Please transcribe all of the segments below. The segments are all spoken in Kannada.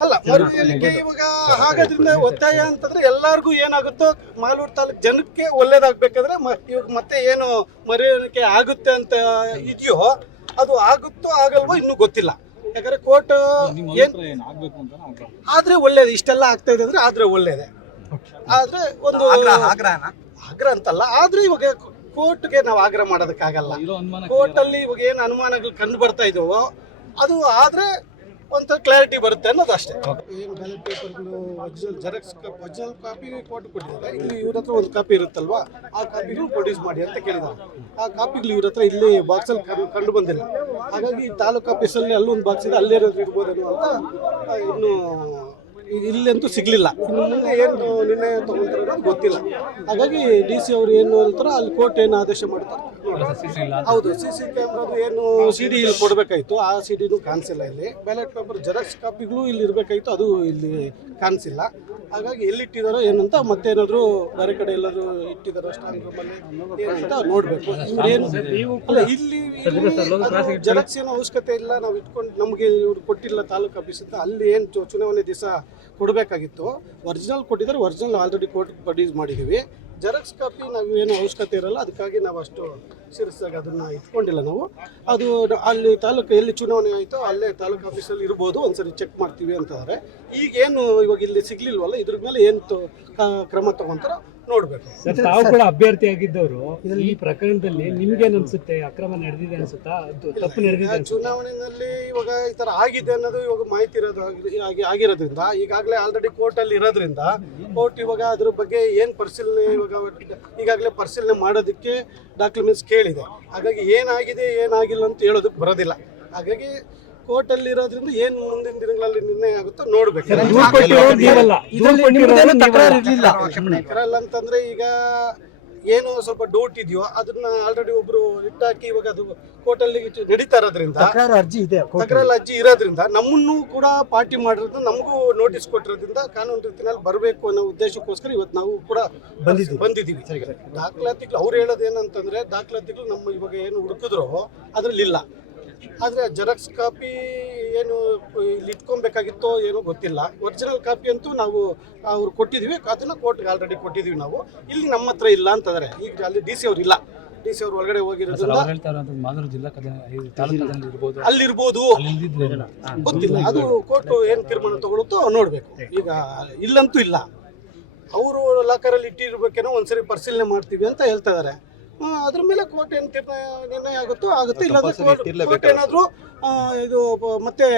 ಅಲ್ಲ ಮರುಳಿಕೆ ಇವಾಗ ಹಾಗಾದ್ರಿಂದ ಒತ್ತಾಯ ಅಂತಂದ್ರೆ ಎಲ್ಲಾರ್ಗು ಏನಾಗುತ್ತೋ ಮಾಲೂರು ತಾಲೂಕ್ ಜನಕ್ಕೆ ಒಳ್ಳೇದಾಗ್ಬೇಕಾದ್ರೆ ಇವಾಗ ಮತ್ತೆ ಏನು ಮರುಳಿಕೆ ಆಗುತ್ತೆ ಅಂತ ಇದೆಯೋ ಅದು ಆಗುತ್ತೋ ಆಗಲ್ವೋ ಇನ್ನೂ ಗೊತ್ತಿಲ್ಲ. ಯಾಕಂದ್ರೆ ಕೋರ್ಟ್ ಏನ್ ಆದ್ರೆ ಒಳ್ಳೇದು ಇಷ್ಟೆಲ್ಲ ಆಗ್ತಾ ಇದೆ ಅಂದ್ರೆ ಆದ್ರೆ ಒಳ್ಳೇದೆ. ಆದ್ರೆ ಒಂದು ಆಗ್ರಹ ಅಂತಲ್ಲ ಆದ್ರೆ ಇವಾಗ ಕೋರ್ಟ್ಗೆ ನಾವು ಆಗ್ರಹ ಮಾಡೋದಕ್ಕಾಗಲ್ಲ. ಕೋರ್ಟ್ ಅಲ್ಲಿ ಇವಾಗ ಏನು ಅನುಮಾನಗಳು ಕಂಡು ಬರ್ತಾ ಇದಾವೋ ಅದು ಆದ್ರೆ ಒಂಥರ ಕ್ಲಾರಿಟಿ ಬರುತ್ತೆ ಅನ್ನೋದು ಅಷ್ಟೇ. ಏನು ಬ್ಯಾಲೆಟ್ ಪೇಪರ್ಗಳು ಒರಿಜಿನಲ್ ಜೆರಾಕ್ಸ್ ಒರಿಜಿನಲ್ ಕಾಪಿ ಕೊಟ್ಟು ಕೊಟ್ಟಿದ್ದಾರೆ. ಇಲ್ಲಿ ಇವ್ರ ಹತ್ರ ಒಂದು ಕಾಪಿ ಇರುತ್ತಲ್ವಾ? ಆ ಕಾಪಿಗಳು ಪ್ರೊಡ್ಯೂಸ್ ಮಾಡಿ ಅಂತ ಕೇಳಿದ್ದಾರೆ. ಆ ಕಾಪಿಗಳು ಇವ್ರ ಹತ್ರ ಇಲ್ಲಿ ಬಾಕ್ಸಲ್ಲಿ ಕಂಡು ಕಂಡು ಬಂದಿಲ್ಲ ಹಾಗಾಗಿ ತಾಲೂಕು ಆಫೀಸಲ್ಲಿ ಅಲ್ಲೊಂದು ಬಾಕ್ಸ್ ಇದೆ ಅಲ್ಲೇ ಇರೋದು ಇರ್ಬೋದೇನೋ ಅಂತ ಇನ್ನೂ ಇಲ್ಲಂತೂ ಸಿಗ್ಲಿಲ್ಲ. ಇನ್ನು ಮುಂದೆ ಏನು ನಿರ್ಣಯ ತಗೊಳ್ತಾರೆ ಗೊತ್ತಿಲ್ಲ. ಹಾಗಾಗಿ ಡಿ ಸಿ ಅವರು ಏನು ಹೇಳ್ತಾರೋ ಅಲ್ಲಿ ಕೋರ್ಟ್ ಏನು ಆದೇಶ ಮಾಡ್ತಾರೆ. ಹೌದು ಸಿ ಸಿ ಕ್ಯಾಮ್ರಾದು ಏನು ಸಿ ಡಿ ಇಲ್ಲಿ ಕೊಡಬೇಕಾಯ್ತು. ಆ ಸಿ ಡಿನೂ ಕಾಣಿಸಿಲ್ಲ ಇಲ್ಲಿ. ಬ್ಯಾಲೆಟ್ ಪೇಪರ್ ಜೆರಾಕ್ಸ್ ಕಾಪಿಗಳು ಇಲ್ಲಿ ಇರಬೇಕಾಯ್ತು ಅದು ಇಲ್ಲಿ ಕಾಣಿಸಿಲ್ಲ. ಹಾಗಾಗಿ ಎಲ್ಲಿ ಇಟ್ಟಿದಾರೋ ಏನಂತ ಮತ್ತೇನಾದರೂ ಬೇರೆ ಕಡೆ ಎಲ್ಲಾದರೂ ಇಟ್ಟಿದಾರೋ ಸ್ಟ್ರಾಂಗ್ ರೂಮಲ್ಲಿ ಏನಂತ ನೋಡಬೇಕು. ಅಲ್ಲ ಇಲ್ಲಿ ಜೆರಾಕ್ಸ್ ಏನೋ ಅವಶ್ಯಕತೆ ಇಲ್ಲ. ನಾವು ಇಟ್ಕೊಂಡು ನಮಗೆ ಇವ್ರು ಕೊಟ್ಟಿಲ್ಲ ತಾಲೂಕು ಆಫೀಸ್ ಅಂತ ಅಲ್ಲಿ ಏನು ಚುನಾವಣೆ ದಿವಸ ಕೊಡಬೇಕಾಗಿತ್ತು. ಒರಿಜಿನಲ್ ಕೊಟ್ಟಿದ್ದಾರೆ ಒರಿಜಿನಲ್ ಆಲ್ರೆಡಿ ಕೊಟ್ಟು ಪ್ರೊಡ್ಯೂಸ್ ಮಾಡಿದ್ದೀವಿ. ಜೆರಾಕ್ಸ್ ಕಾಪಿ ನಾವು ಏನು ಅವಶ್ಯಕತೆ ಇರಲ್ಲ, ಅದಕ್ಕಾಗಿ ನಾವು ಅಷ್ಟು ಸೀರಿಯಸ್ಸಾಗಿ ಅದನ್ನು ಇಟ್ಕೊಂಡಿಲ್ಲ ನಾವು. ಅದು ಅಲ್ಲಿ ತಾಲೂಕು ಎಲ್ಲಿ ಚುನಾವಣೆ ಆಯಿತೋ ಅಲ್ಲೇ ತಾಲೂಕು ಆಫೀಸಲ್ಲಿ ಇರ್ಬೋದು, ಒಂದ್ಸರಿ ಚೆಕ್ ಮಾಡ್ತೀವಿ ಅಂತಂದರೆ ಈಗೇನು ಇವಾಗ ಇಲ್ಲಿ ಸಿಗಲಿಲ್ವಲ್ಲ, ಇದ್ರ ಮೇಲೆ ಏನು ಕ್ರಮ ತಗೊಂತಾರೋ ನೋಡಬೇಕು. ಸರ್ ತಾವು ಕೂಡ ಅಭ್ಯರ್ಥಿ ಆಗಿದ್ದವರು ಈ ಪ್ರಕರಣದಲ್ಲಿ ನಿಮ್ಗೇನ್ ಅನ್ಸುತ್ತೆ ಅಕ್ರಮ ನಡೆದಿದೆ ಅನ್ಸುತ್ತಾ? ಅದು ತಪ್ಪು ನಡೆದಿದೆ ಅನ್ಸುತ್ತಾ? ಚುನಾವಣೆಯಲ್ಲಿ ಇವಾಗ ಈ ತರ ಆಗಿದೆ ಅನ್ನೋದು ಇವಾಗ ಮಾಹಿತಿ ಇರೋದು ಆಗಿ- ಆಗಿ- ಆಗಿರೋದ್ರಿಂದ ಈಗಾಗಲೇ ಆಲ್ರೆಡಿ ಕೋರ್ಟ್ ಅಲ್ಲಿ ಇರೋದ್ರಿಂದ ಕೋರ್ಟ್ ಇವಾಗ ಅದ್ರ ಬಗ್ಗೆ ಏನ್ ಪರಿಶೀಲನೆ ಇವಾಗ ಈಗಾಗಲೇ ಪರಿಶೀಲನೆ ಮಾಡೋದಕ್ಕೆ ಡಾಕ್ಯುಮೆಂಟ್ಸ್ ಕೇಳಿದೆ. ಹಾಗಾಗಿ ಏನಾಗಿದೆ ಏನಾಗಿಲ್ಲ ಅಂತ ಹೇಳೋದಕ್ಕೆ ಬರೋದಿಲ್ಲ. ಹಾಗಾಗಿ ಕೋರ್ಟ್ ಅಲ್ಲಿ ಇರೋದ್ರಿಂದ ಏನ್ ಮುಂದಿನ ದಿನಗಳಲ್ಲಿ ನಿರ್ಣಯ ಆಗುತ್ತೋ ನೋಡ್ಬೇಕು. ಅಂತಂದ್ರೆ ಈಗ ಏನು ಸ್ವಲ್ಪ ಡೌಟ್ ಇದೆಯೋ ಅದನ್ನ ಆಲ್ರೆಡಿ ಒಬ್ರು ಇಟ್ಟಾಕಿ ಇವಾಗ ಅದು ಕೋರ್ಟ್ ಅಲ್ಲಿ ನಡೀತಾ ಇರೋದ್ರಿಂದ ತಕರಾರು ಅರ್ಜಿ ಇದೆ ತಕರಾರು ಅರ್ಜಿ ಇರೋದ್ರಿಂದ ನಮ್ಮನ್ನು ಕೂಡ ಪಾರ್ಟಿ ಮಾಡಿರೋದ್ರಿಂದ ನಮಗೂ ನೋಟಿಸ್ ಕೊಟ್ಟಿರೋದ್ರಿಂದ ಕಾನೂನು ರೀತಿಯಲ್ಲಿ ಬರಬೇಕು ಅನ್ನೋ ಉದ್ದೇಶಕ್ಕೋಸ್ಕರ ಇವತ್ತು ನಾವು ಕೂಡ ಬಂದಿದ್ದೀವಿ. ಬಂದಿದ್ದೀವಿ. ದಾಖಲಾತಿಗಳು ಅವ್ರು ಹೇಳೋದು ಏನಂತಂದ್ರೆ ದಾಖಲಾತಿಗಳು ನಮ್ಮ ಇವಾಗ ಏನು ಹುಡುಕಿದ್ರು ಅದ್ರಲ್ಲಿ ಇಲ್ಲ ಆದ್ರೆ ಜೆರಾಕ್ಸ್ ಕಾಪಿ ಏನು ಇಲ್ಲಿ ಇಟ್ಕೊಬೇಕಾಗಿತ್ತೋ ಏನೋ ಗೊತ್ತಿಲ್ಲ. ಒರಿಜಿನಲ್ ಕಾಪಿ ಅಂತೂ ನಾವು ಅವ್ರು ಕೊಟ್ಟಿದ್ವಿ ಅದನ್ನ ಕೋರ್ಟ್ಗೆ ಆಲ್ರೆಡಿ ಕೊಟ್ಟಿದ್ವಿ ನಾವು. ಇಲ್ಲಿ ನಮ್ಮ ಹತ್ರ ಇಲ್ಲ ಅಂತಿದ್ದಾರೆ ಈಗ ಅಲ್ಲಿ ಡಿ ಸಿ ಅವ್ರು ಇಲ್ಲ. ಡಿ ಸಿ ಅವ್ರು ಒಳಗಡೆ ಹೋಗಿರೋದು ಹೋಗಿರೋದ್ರಿಂದ ಅಲ್ಲಿರ್ಬೋದು. ಗೊತ್ತಿಲ್ಲ. ಅದು ಕೋರ್ಟ್ ಏನು ತೀರ್ಮಾನ ತಗೊಳುತ್ತೋ ನೋಡಬೇಕು. ಈಗ ಇಲ್ಲಂತೂ ಇಲ್ಲ. ಅವರು ಲಾಕರಲ್ಲಿ ಇಟ್ಟಿರ್ಬೇಕೇನೋ ಒಂದ್ಸರಿ ಪರಿಶೀಲನೆ ಮಾಡ್ತೀವಿ ಅಂತ ಹೇಳ್ತಾ ಇದಾರೆ. ಹ್ಮ್, ಅದ್ರ ಮೇಲೆ ಕೋರ್ಟ್ ಏನು ತೀರ್ಮಾನ ನಿರ್ಣಯ ಆಗುತ್ತೋ ಆಗುತ್ತೆ. ಇಲ್ಲಾಂದ್ರೆ ಕೋರ್ಟ್ ಏನಾದರೂ ಇದು ಮತ್ತೆ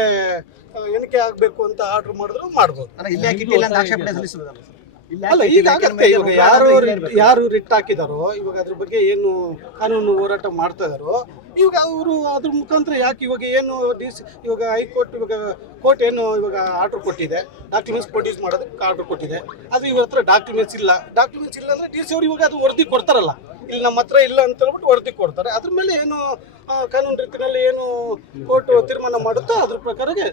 ಎಣಿಕೆ ಆಗ್ಬೇಕು ಅಂತ ಆರ್ಡರ್ ಮಾಡಿದ್ರು ಮಾಡ್ಬೋದು. ಇಲ್ಲಿ? ಇಲ್ಲಿ ಅಲ್ಲ ಈಗ ಆಗತ್ತೆ ಇವಾಗ ಯಾರು ರಿಟ್- ಯಾರು ರಿಟ್ ಹಾಕಿದಾರೋ ಇವಾಗ ಅದ್ರ ಬಗ್ಗೆ ಏನು ಕಾನೂನು ಹೋರಾಟ ಮಾಡ್ತಾ ಇದಾರೋ ಇವಾಗ ಅವರು ಅದ್ರ ಮುಖಾಂತರ ಯಾಕೆ ಇವಾಗ ಏನು ಡಿ ಸಿ ಇವಾಗ ಹೈಕೋರ್ಟ್ ಇವಾಗ ಕೋರ್ಟ್ ಏನು ಇವಾಗ ಆರ್ಡರ್ ಕೊಟ್ಟಿದೆ? ಡಾಕ್ಯುಮೆಂಟ್ಸ್ ಪ್ರೊಡ್ಯೂಸ್ ಮಾಡೋದಕ್ಕೆ ಆರ್ಡರ್ ಕೊಟ್ಟಿದೆ. ಅದು ಇವ್ರ ಹತ್ರ ಡಾಕ್ಯುಮೆಂಟ್ಸ್ ಇಲ್ಲ. ಡಾಕ್ಯುಮೆಂಟ್ಸ್ ಇಲ್ಲ ಅಂದ್ರೆ ಡಿ ಸಿ ಅವ್ರು ಇವಾಗ ಅದು ವರದಿ ಕೊಡ್ತಾರಲ್ಲ. ಇಲ್ಲಿ ನಮ್ಮ ಹತ್ರ ಇಲ್ಲ ಅಂತ ಹೇಳ್ಬಿಟ್ಟು ವರದಿ ಕೊಡ್ತಾರೆ ಅದ್ರ ಮೇಲೆ ಏನು ಕಾನೂನು ರೀತಿಯಲ್ಲಿ ಏನು ಕೋರ್ಟ್ ತೀರ್ಮಾನ ಮಾಡುತ್ತೋ ಅದ್ರ ಪ್ರಕಾರಗೆ.